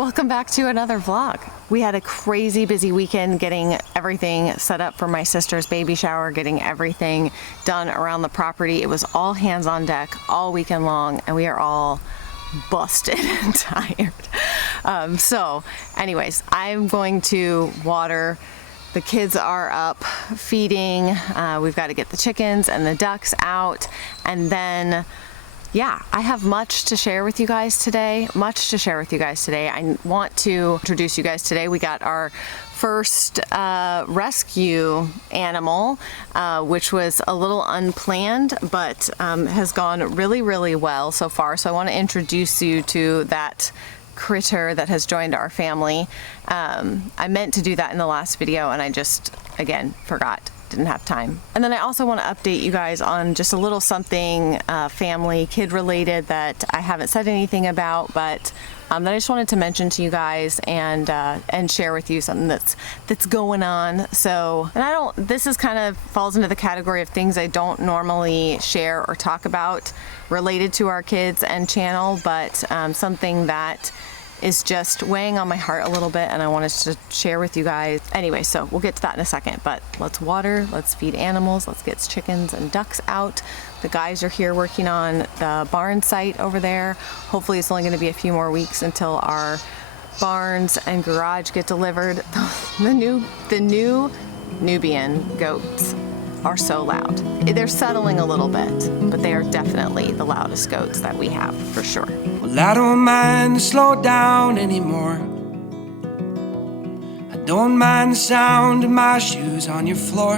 Welcome back to another vlog. We had a crazy busy weekend getting everything set up for my sister's baby shower, getting everything done around the property. It was all hands on deck all weekend long, and we are all busted and tired. So anyways, I'm going to water. The kids are up feeding. We've got to get the chickens and the ducks out, and then yeah, I have much to share with you guys today. I want to introduce you guys today. We got our first rescue animal, which was a little unplanned, but has gone really, really well so far. So I want to introduce you to that critter that has joined our family. I meant to do that in the last video, and I just, again, forgot. Didn't have time. And then I also want to update you guys on just a little something family, kid related that I haven't said anything about, but that I just wanted to mention to you guys and share with you something that's going on. So, and this is kind of falls into the category of things I don't normally share or talk about related to our kids and channel, but something that is just weighing on my heart a little bit, and I wanted to share with you guys. Anyway, so we'll get to that in a second, but let's water, let's feed animals, let's get chickens and ducks out. The guys are here working on the barn site over there. Hopefully it's only going to be a few more weeks until our barns and garage get delivered. The new Nubian goats are so loud. They're settling a little bit, but they are definitely the loudest goats that we have, for sure. Well, I don't mind to slow down anymore. I don't mind the sound of my shoes on your floor.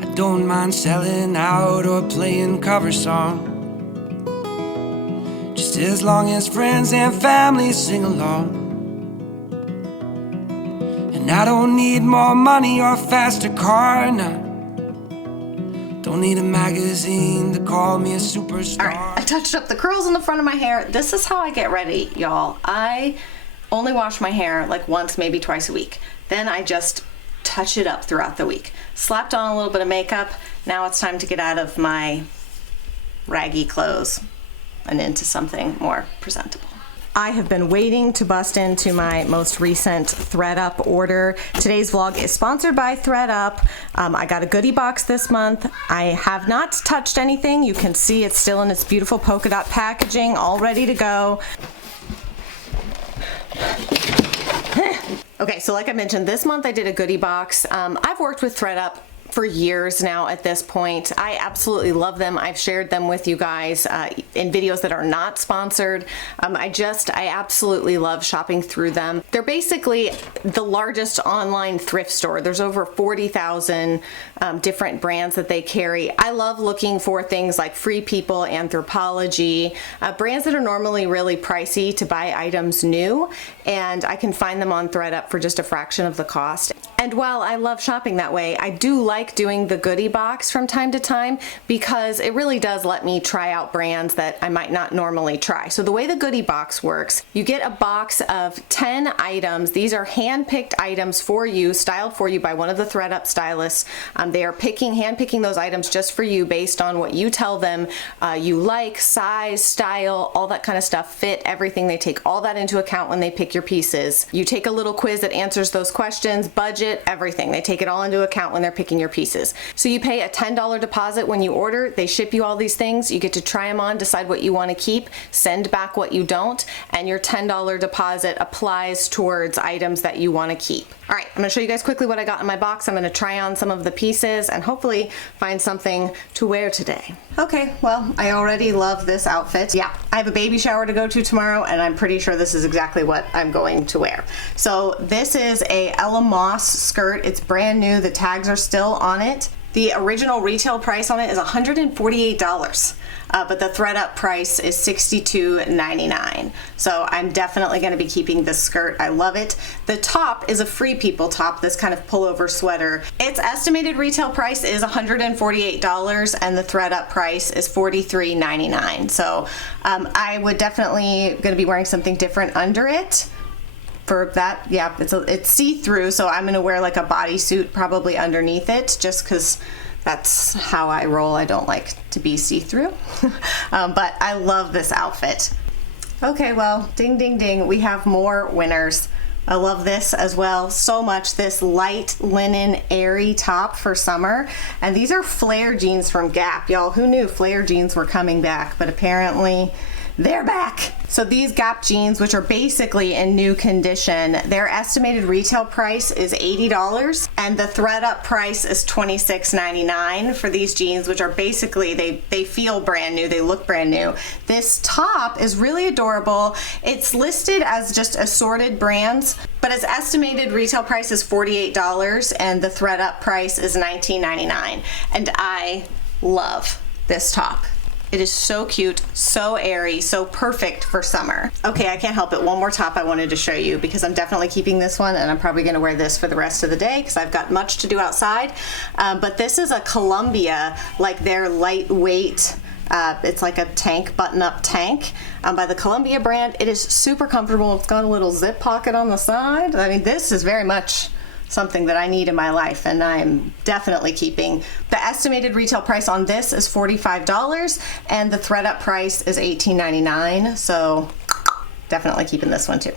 I don't mind selling out or playing cover song, just as long as friends and family sing along. And I don't need more money or a faster car, no. Don't need a magazine to call me a superstar. Alright, I touched up the curls in the front of my hair. This is how I get ready, y'all. I only wash my hair like once, maybe twice a week. Then I just touch it up throughout the week. Slapped on a little bit of makeup. Now it's time to get out of my raggy clothes and into something more presentable. I have been waiting to bust into my most recent Thredup order. Today's vlog is sponsored by Thredup. I got a goodie box this month. I have not touched anything. You can see it's still in its beautiful polka dot packaging, all ready to go. Okay, so like I mentioned, this month I did a goodie box. I've worked with Thredup for years now at this point. I absolutely love them. I've shared them with you guys in videos that are not sponsored. I absolutely love shopping through them. They're basically the largest online thrift store. There's over 40,000 different brands that they carry. I love looking for things like Free People, Anthropology, brands that are normally really pricey to buy items new, and I can find them on Thredup for just a fraction of the cost. And while I love shopping that way, I do like doing the goodie box from time to time because it really does let me try out brands that I might not normally try. So the way the goodie box works, you get a box of 10 items. These are hand-picked items for you, styled for you by one of the Thredup stylists. They are hand-picking those items just for you based on what you tell them you like, size, style, all that kind of stuff, fit, everything. They take all that into account when they pick your pieces. You take a little quiz that answers those questions, budget, everything. They take it all into account when they're picking your pieces. So you pay a $10 deposit when you order. They ship you all these things. You get to try them on, decide what you want to keep, send back what you don't, and your $10 deposit applies towards items that you want to keep. All right, I'm going to show you guys quickly what I got in my box. I'm going to try on some of the pieces and hopefully find something to wear today. Okay, well, I already love this outfit. Yeah, I have a baby shower to go to tomorrow, and I'm pretty sure this is exactly what I'm going to wear. So this is a Ella Moss skirt. It's brand new. The tags are still on it. The original retail price on it is $148, but the Thredup price is $62.99. So I'm definitely going to be keeping this skirt. I love it. The top is a Free People top, this kind of pullover sweater. Its estimated retail price is $148, and the Thredup price is $43.99. So I would definitely going to be wearing something different under it. For that, yeah, it's see-through, so I'm gonna wear like a bodysuit probably underneath it, just because that's how I roll. I don't like to be see-through. But I love this outfit. Okay, well, ding, ding, ding. We have more winners. I love this as well so much. This light linen airy top for summer. And these are flare jeans from Gap. Y'all, who knew flare jeans were coming back? But apparently they're back. So these Gap jeans, which are basically in new condition, their estimated retail price is $80 and the Thredup price is $26.99 for these jeans, which are basically, they feel brand new, they look brand new. This top is really adorable. It's listed as just assorted brands, but its estimated retail price is $48 and the Thredup price is $19.99. And I love this top. It is so cute, so airy, so perfect for summer. Okay, I can't help it. One more top I wanted to show you because I'm definitely keeping this one and I'm probably gonna wear this for the rest of the day because I've got much to do outside. But this is a Columbia, like their lightweight, it's like a tank, button-up tank by the Columbia brand. It is super comfortable. It's got a little zip pocket on the side. I mean, this is very much something that I need in my life and I'm definitely keeping. The estimated retail price on this is $45 and the Thredup price is $18.99, so definitely keeping this one too.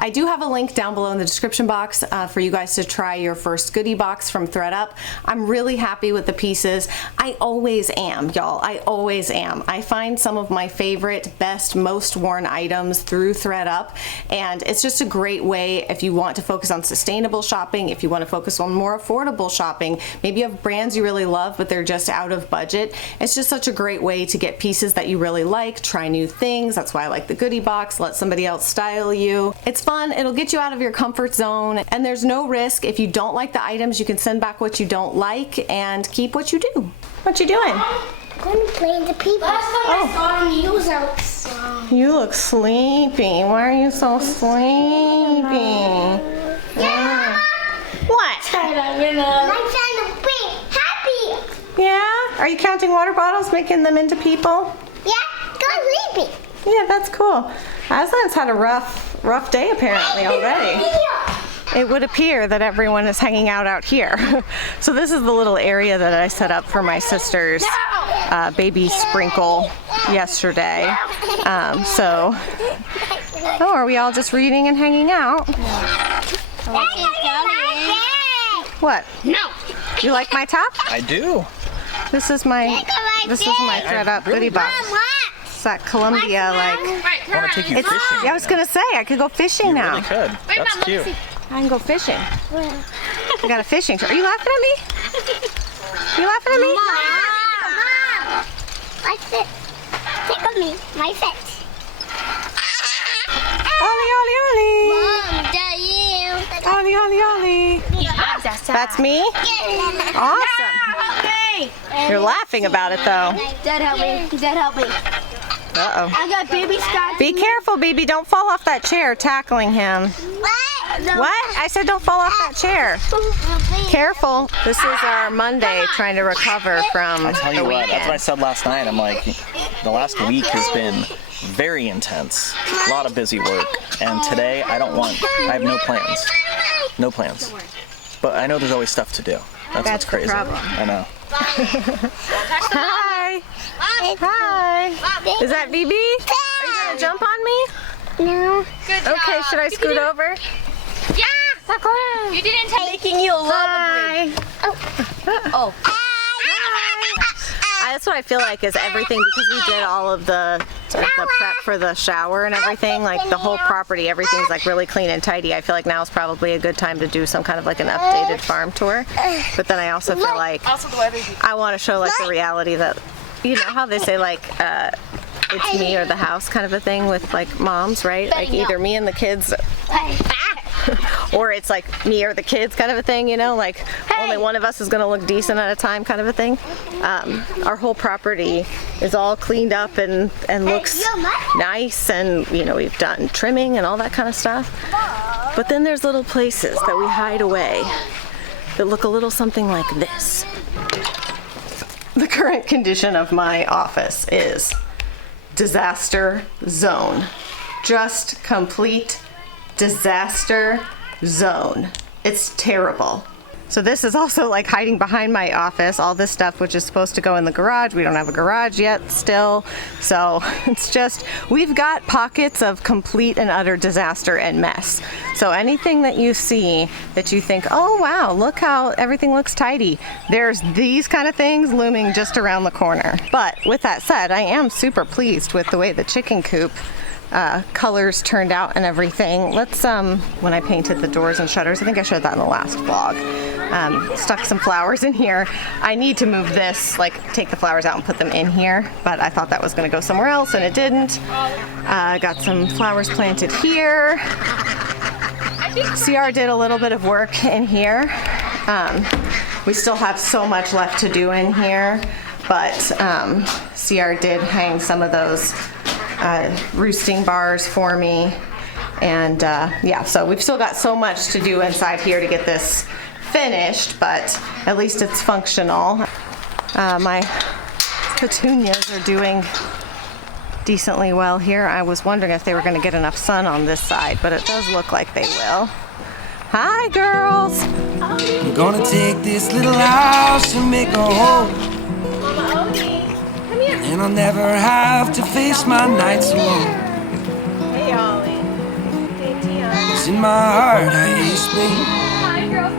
I do have a link down below in the description box for you guys to try your first goodie box from Thredup. I'm really happy with the pieces. I always am, y'all. I always am. I find some of my favorite, best, most worn items through Thredup, and it's just a great way if you want to focus on sustainable shopping, if you want to focus on more affordable shopping. Maybe you have brands you really love, but they're just out of budget. It's just such a great way to get pieces that you really like, try new things. That's why I like the goodie box. Let somebody else style you. It's fun, it'll get you out of your comfort zone, and there's no risk. If you don't like the items, you can send back what you don't like and keep what you do. What you doing? I'm playing the people. Last time I saw him, he was outside. You look sleepy. Why are you so sleepy? Yeah. What? I'm trying to be happy. Yeah? Are you counting water bottles, making them into people? Yeah, go sleepy. Yeah, that's cool. Aslan's had a rough day apparently already. It would appear that everyone is hanging out here. So this is the little area that I set up for my sister's baby sprinkle yesterday. Oh, are we all just reading and hanging out? What? No. You like my top? I do. This is my Thredup goodie box. It's that Columbia, like. I want to take you fishing. Yeah, I was gonna say I could go fishing You now. really could. That's cute. I can go fishing. I got a fishing. Are you laughing at me? You laughing at me? Mom. My fit. Tickle me. My fit. Ollie, ollie, ollie. Mom, that you. Ollie, ollie, ollie. That's me? Awesome. You're laughing about it though. Dad, help me. Dad, help me. Uh-oh. I got baby Scott. Be careful, baby. Don't fall off that chair tackling him. What? No. What? I said don't fall off that chair. Careful. This is our Monday trying to recover from I tell you the what, weekend. that's what I said last night. I'm like, the last week has been very intense. A lot of busy work. And today, I have no plans. No plans. But I know there's always stuff to do. That's what's crazy. the problem. I know. Hi. Hi. Is that BB? Are you gonna jump on me? No. Okay, should I scoot over? Yeah! You didn't take making you a Hi. Oh. That's what I feel like is everything, because we did all of the prep for the shower and everything, like the whole property, everything's like really clean and tidy. I feel like now is probably a good time to do some kind of like an updated farm tour. But then I also feel like I want to show like the reality that, you know how they say like it's me or the house kind of a thing with like moms, right? Like either me and the kids or it's like me or the kids kind of a thing, you know, like only one of us is going to look decent at a time kind of a thing. Our whole property is all cleaned up and looks nice, and you know, we've done trimming and all that kind of stuff. But then there's little places that we hide away that look a little something like this. The current condition of my office is disaster zone. Just complete disaster zone. It's terrible. So this is also like hiding behind my office, all this stuff which is supposed to go in the garage. We don't have a garage yet still. So it's just, we've got pockets of complete and utter disaster and mess. So anything that you see that you think, oh wow, look how everything looks tidy, there's these kind of things looming just around the corner. But with that said, I am super pleased with the way the chicken coop colors turned out and everything. Let's when I painted the doors and shutters, I think I showed that in the last vlog. Stuck some flowers in here. I need to move this, like take the flowers out and put them in here, but I thought that was going to go somewhere else and it didn't. Got some flowers planted here. CR did a little bit of work in here. We still have so much left to do in here, but CR did hang some of those roosting bars for me, and yeah, so we've still got so much to do inside here to get this finished, but at least it's functional. My petunias are doing decently well here. I was wondering if they were going to get enough sun on this side, but it does look like they will. Hi girls! I'm gonna take this little house and make a home, and I'll never have to face my nights alone. Hey Ollie. Hey Tia. 'Cause in my heart I hate Spain, Hi, girls.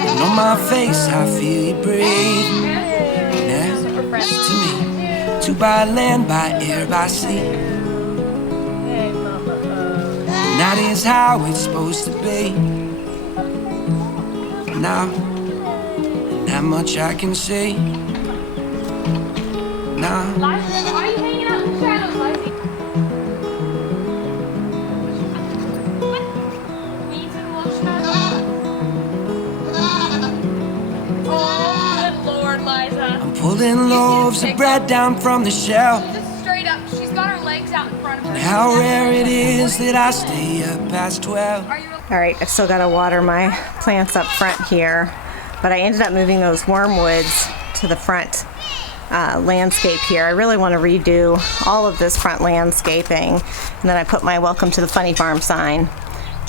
and on my face I feel you breathe. Next to me, to by land, by air, by sea. Hey Mama. And that is how it's supposed to be. Now, and that much I can say. Now, Why are you hanging out in the shadows, Lizzie? We need to watch shadows. Oh, good Lord, Liza. I'm pulling loaves of bread down from the shelf. Just straight up, she's got her legs out in front of her. How rare it is that I stay up past 12. Are you All right, I've still got to water my plants up front here, but I ended up moving those wormwoods to the front landscape here. I really want to redo all of this front landscaping, and then I put my welcome to the funny farm sign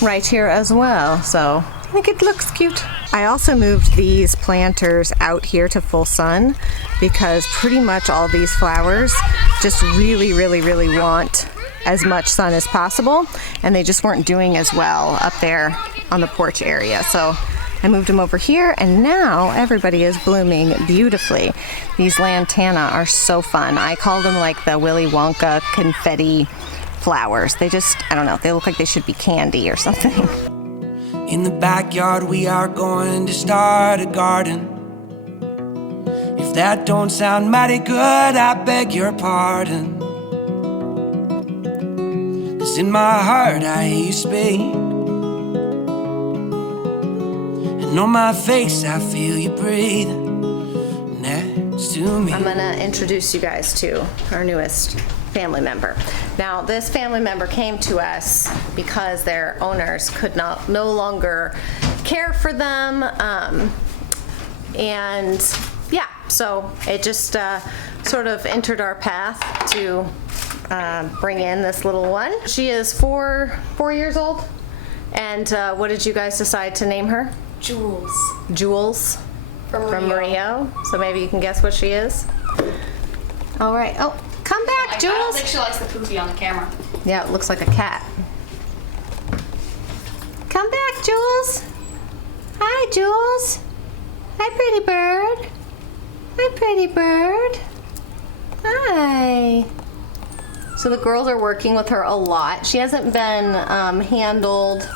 right here as well, so I think it looks cute. I also moved these planters out here to full sun because pretty much all these flowers just really want as much sun as possible, and they just weren't doing as well up there on the porch area. So I moved them over here, and now everybody is blooming beautifully. These lantana are so fun. I call them like the Willy Wonka confetti flowers. They just, I don't know, they look like they should be candy or something. In the backyard we are going to start a garden. If that don't sound mighty good, I beg your pardon. 'Cause in my heart I hear you speak, and on my face I feel you breathe next to me. I'm gonna introduce you guys to our newest family member. Now, this family member came to us because their owners could no longer care for them, and yeah, so it just sort of entered our path to bring in this little one. She is 4 years old, and what did you guys decide to name her? Jules. Jules from Rio. So maybe you can guess what she is. All right. Oh, come back, I don't Jules. think she likes the poopy on the camera. Yeah, it looks like a cat. Come back, Jules. Hi, Jules. Hi, pretty bird. Hi, pretty bird. Hi. So the girls are working with her a lot. She hasn't been handled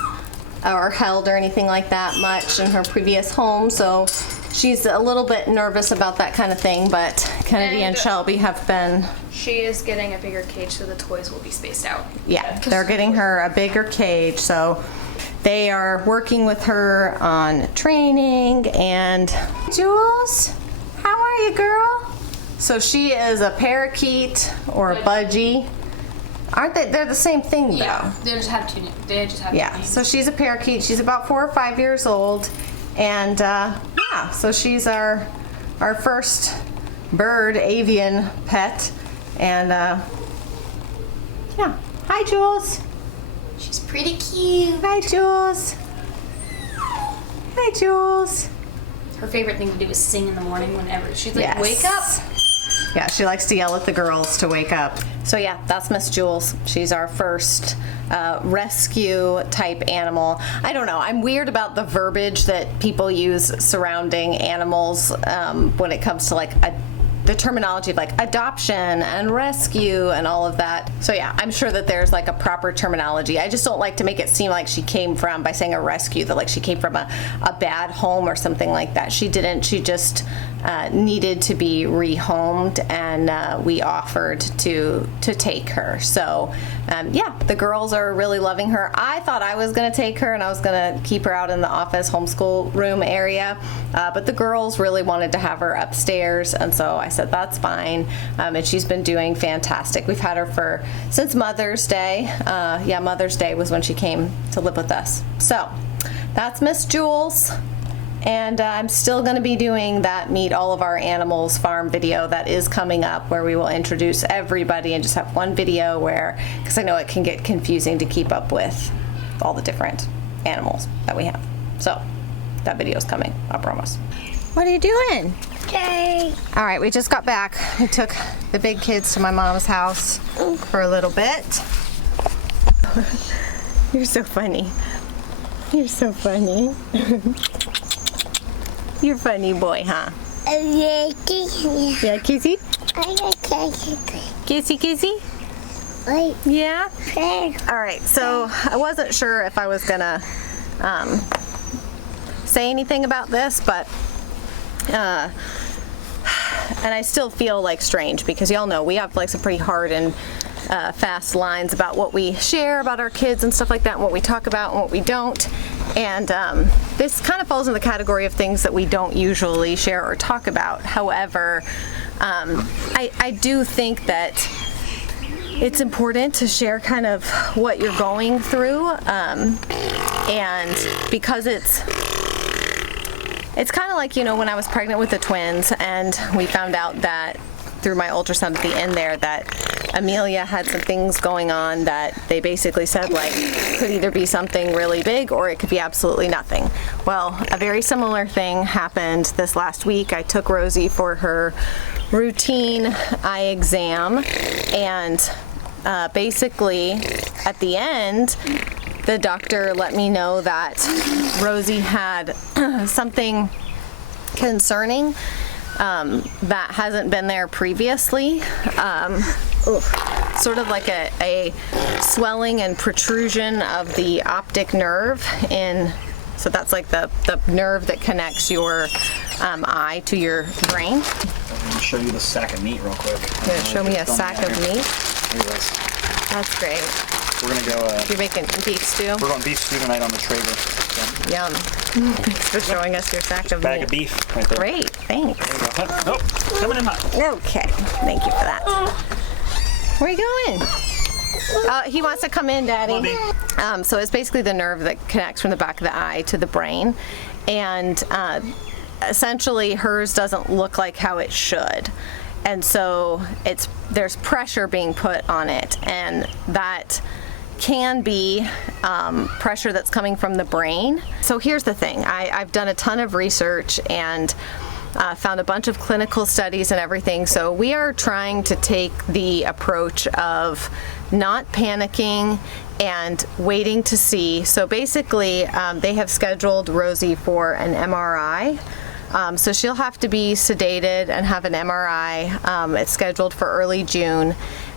or held or anything like that much in her previous home, so she's a little bit nervous about that kind of thing, but Kennedy and Shelby have been... She is getting a bigger cage so the toys will be spaced out. Yeah, they're getting her a bigger cage, so they are working with her on training. And Jules, how are you, girl? So she is a parakeet or a budgie. Aren't they? They're the same thing, though. Yeah, they just have two. They just have two Yeah, names. so she's a parakeet. She's about 4 or 5 years old, and yeah, so she's our first bird avian pet, and yeah. Hi, Jules. She's pretty cute. Hi, Jules. Hi, Jules. Her favorite thing to do is sing in the morning whenever. She's like, Yes. wake up. Yeah, she likes to yell at the girls to wake up. So yeah, that's Miss Jules. She's our first rescue type animal. I don't know. I'm weird about the verbiage that people use surrounding animals when it comes to like the terminology of like adoption and rescue and all of that. So yeah, I'm sure that there's like a proper terminology. I just don't like to make it seem like she came from, by saying a rescue, that like she came from a bad home or something like that. She didn't. She just needed to be rehomed, and we offered to take her. So yeah, the girls are really loving her. I thought I was going to take her and I was going to keep her out in the office homeschool room area, but the girls really wanted to have her upstairs, and so I said that's fine. And she's been doing fantastic. We've had her since Mother's Day. Yeah, Mother's Day was when she came to live with us. So that's Miss Jules. And I'm still going to be doing that Meet All of Our Animals farm video that is coming up, where we will introduce everybody and just have one video because I know it can get confusing to keep up with all the different animals that we have. So that video is coming, I promise. What are you doing? Okay. All right, we just got back. We took the big kids to my mom's house for a little bit. You're so funny. You're so funny. You're a funny boy, huh? Yeah, kissy? Kissy, kissy? Wait. Yeah? All right, so I wasn't sure if I was gonna say anything about this, but and I still feel like strange, because y'all know we have like some pretty hard and fast lines about what we share about our kids and stuff like that, and what we talk about and what we don't. And this kind of falls in the category of things that we don't usually share or talk about. However, I do think that it's important to share kind of what you're going through, and because it's kind of like, you know, when I was pregnant with the twins and we found out that through my ultrasound at the end there that Amelia had some things going on that they basically said like could either be something really big or it could be absolutely nothing. Well, a very similar thing happened this last week. I took Rosie for her routine eye exam, and basically at the end the doctor let me know that Rosie had something concerning that hasn't been there previously. Sort of like a swelling and protrusion of the optic nerve so that's like the nerve that connects your eye to your brain. I'm gonna show you the sack of meat real quick. You're gonna show me a sack of meat? Here it is. That's great. We're gonna go. You're making beef stew? We're going beef stew tonight on the Traeger. So. Yum. Thanks for showing us your sack of Bag meat. of beef right there. Great, thanks. There you go. Nope, coming in hot. Okay, thank you for that. Where are you going? He wants to come in, Daddy. So it's basically the nerve that connects from the back of the eye to the brain, and essentially hers doesn't look like how it should, and so there's pressure being put on it, and that can be pressure that's coming from the brain. So here's the thing, I've done a ton of research and found a bunch of clinical studies and everything. So we are trying to take the approach of not panicking and waiting to see. So basically they have scheduled Rosie for an MRI. So she'll have to be sedated and have an MRI. It's scheduled for early June.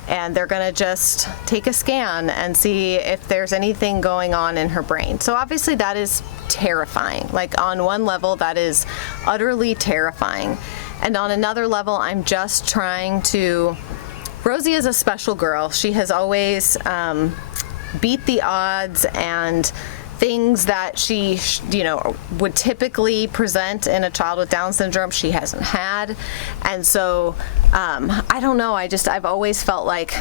And they're going to just take a scan and see if there's anything going on in her brain. So obviously that is terrifying. Like on one level, that is utterly terrifying. And on another level, I'm just trying to... Rosie is a special girl. She has always beat the odds, and things that she, would typically present in a child with Down syndrome, she hasn't had. And so, I don't know, I've always felt like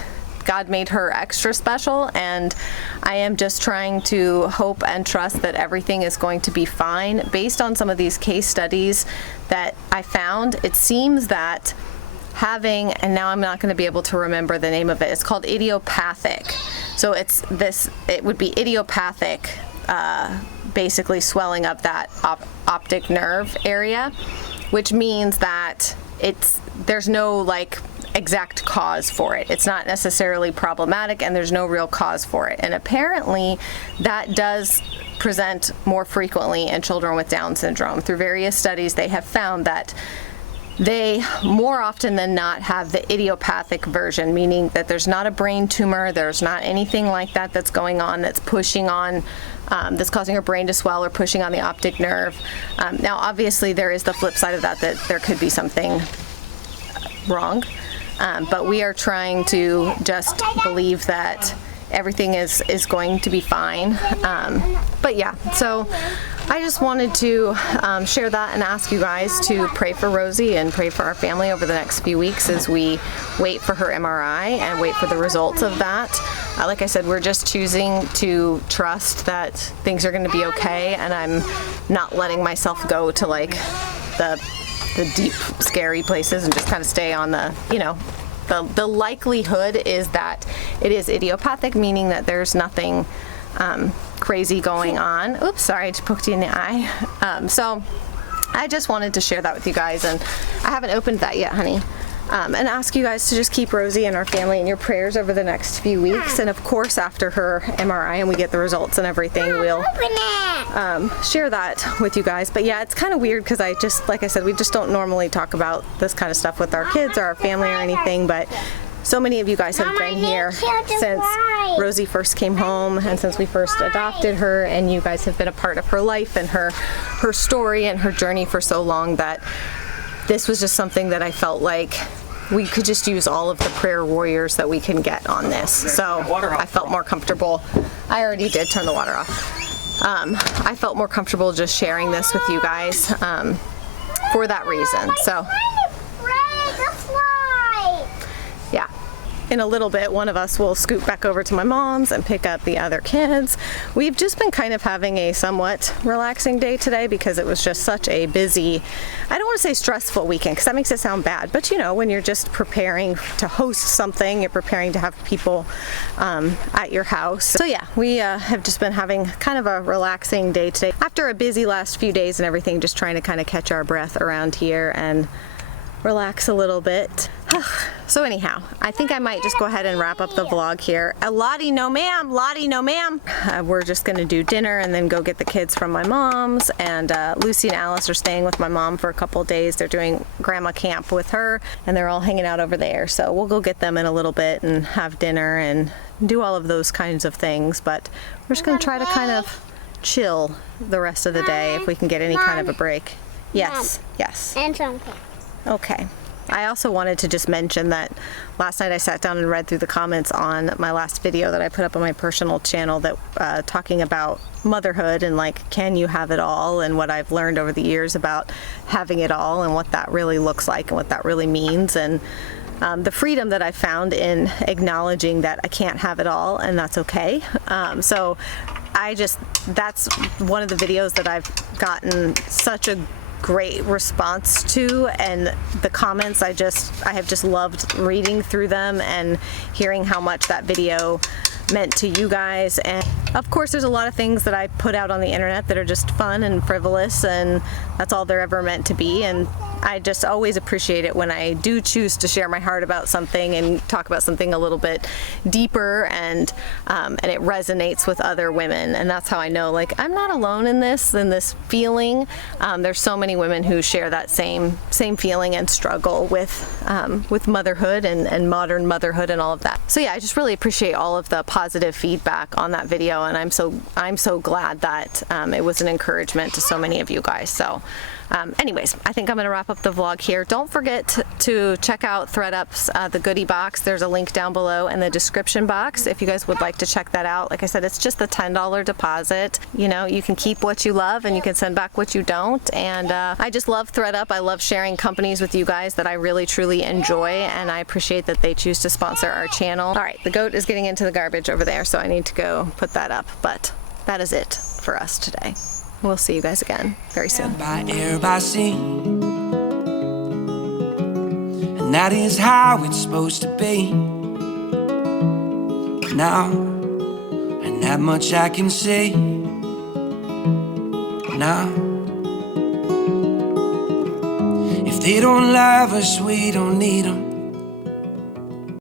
God made her extra special, and I am just trying to hope and trust that everything is going to be fine. Based on some of these case studies that I found, it seems that having, and now I'm not going to be able to remember the name of it, it's called idiopathic. So it would be idiopathic basically swelling of that optic nerve area, which means that there's no like exact cause for it. It's not necessarily problematic, and there's no real cause for it. And apparently that does present more frequently in children with Down syndrome. Through various studies, they have found that they more often than not have the idiopathic version, meaning that there's not a brain tumor, there's not anything like that that's going on that's pushing on, that's causing her brain to swell or pushing on the optic nerve. Now obviously there is the flip side of that there could be something wrong, but we are trying to just believe that everything is going to be fine. But yeah, so I just wanted to share that and ask you guys to pray for Rosie and pray for our family over the next few weeks as we wait for her MRI and wait for the results of that. Like I said, we're just choosing to trust that things are going to be okay, and I'm not letting myself go to like the deep, scary places and just kind of stay on the, you know, the likelihood is that it is idiopathic, meaning that there's nothing crazy going on. Oops, sorry, I just poked you in the eye. So I just wanted to share that with you guys, and I haven't opened that yet, honey. And ask you guys to just keep Rosie and our family in your prayers over the next few weeks. And of course, after her MRI and we get the results and everything, we'll share that with you guys. But yeah, it's kind of weird because like I said, we just don't normally talk about this kind of stuff with our kids or our family or anything. But so many of you guys have been here since Rosie first came home and since we first adopted her, and you guys have been a part of her life and her story and her journey for so long that this was just something that I felt like we could just use all of the prayer warriors that we can get on this. So I felt more comfortable. I already did turn the water off. I felt more comfortable just sharing this with you guys for that reason. So yeah. In a little bit, one of us will scoot back over to my mom's and pick up the other kids. We've just been kind of having a somewhat relaxing day today because it was just such a busy, I don't want to say stressful weekend because that makes it sound bad, but you know, when you're just preparing to host something, you're preparing to have people at your house. So yeah, we have just been having kind of a relaxing day today. After a busy last few days and everything, just trying to kind of catch our breath around here and relax a little bit. So anyhow, I think I might just go ahead and wrap up the vlog here. Lottie, no ma'am. Lottie, no ma'am. We're just gonna do dinner and then go get the kids from my mom's, and Lucy and Alice are staying with my mom for a couple days. They're doing grandma camp with her and they're all hanging out over there. So we'll go get them in a little bit and have dinner and do all of those kinds of things. But we're just gonna try to kind of chill the rest of the day if we can get any kind of a break. Yes, yes. And some cake. Okay. I also wanted to just mention that last night I sat down and read through the comments on my last video that I put up on my personal channel that talking about motherhood and like, can you have it all, and what I've learned over the years about having it all and what that really looks like and what that really means, and the freedom that I found in acknowledging that I can't have it all and that's okay. So that's one of the videos that I've gotten such a great response to, and the comments I have just loved reading through them and hearing how much that video meant to you guys. And of course there's a lot of things that I put out on the internet that are just fun and frivolous, and that's all they're ever meant to be, and I just always appreciate it when I do choose to share my heart about something and talk about something a little bit deeper, and it resonates with other women. And that's how I know, like, I'm not alone in this feeling. There's so many women who share that same feeling and struggle with motherhood and modern motherhood and all of that. So yeah, I just really appreciate all of the positive feedback on that video, and I'm so glad that it was an encouragement to so many of you guys. So anyways, I think I'm gonna wrap up the vlog here. Don't forget to check out Thredup's the goodie box. There's a link down below in the description box if you guys would like to check that out. Like I said, it's just the $10 deposit. You know, you can keep what you love and you can send back what you don't. And I just love Thredup. I love sharing companies with you guys that I really truly enjoy, and I appreciate that they choose to sponsor our channel. All right, the goat is getting into the garbage over there, so I need to go put that up. But that is it for us today. We'll see you guys again very soon. By air, by sea, and that is how it's supposed to be. Now, and that much I can see. now. If they don't love us, we don't need them.